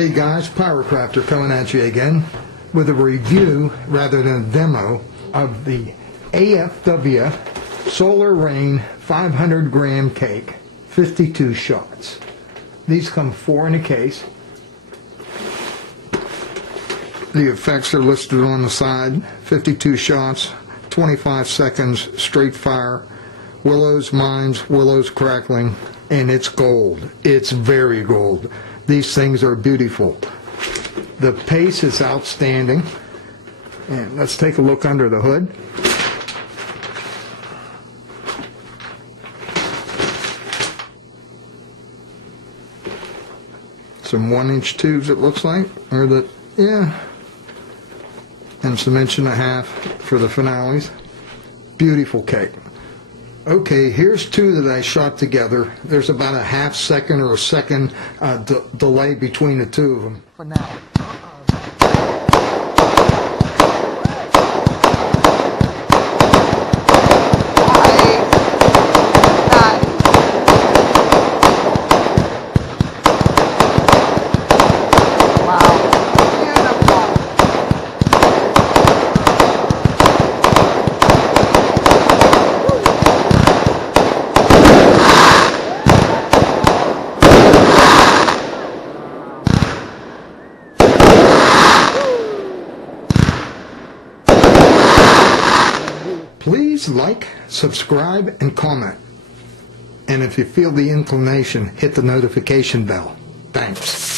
Hey guys, Pyrocrafter coming at you again with a review rather than a demo of the AFW Solar Rain 500 gram cake, 52 shots. These come 4 in a case. The effects are listed on the side. 52 shots, 25 seconds, straight fire, willows, mines, willows crackling, and it's gold. It's very gold. These things are beautiful. The pace is outstanding. And let's take a look under the hood. Some 1-inch tubes, it looks like, or the, yeah, and some 1.5 for the finales. Beautiful cake. Okay, here's 2 that I shot together. There's about a half second or a second delay between the 2 of them. For now. Please like, subscribe, and comment. And if you feel the inclination, hit the notification bell. Thanks.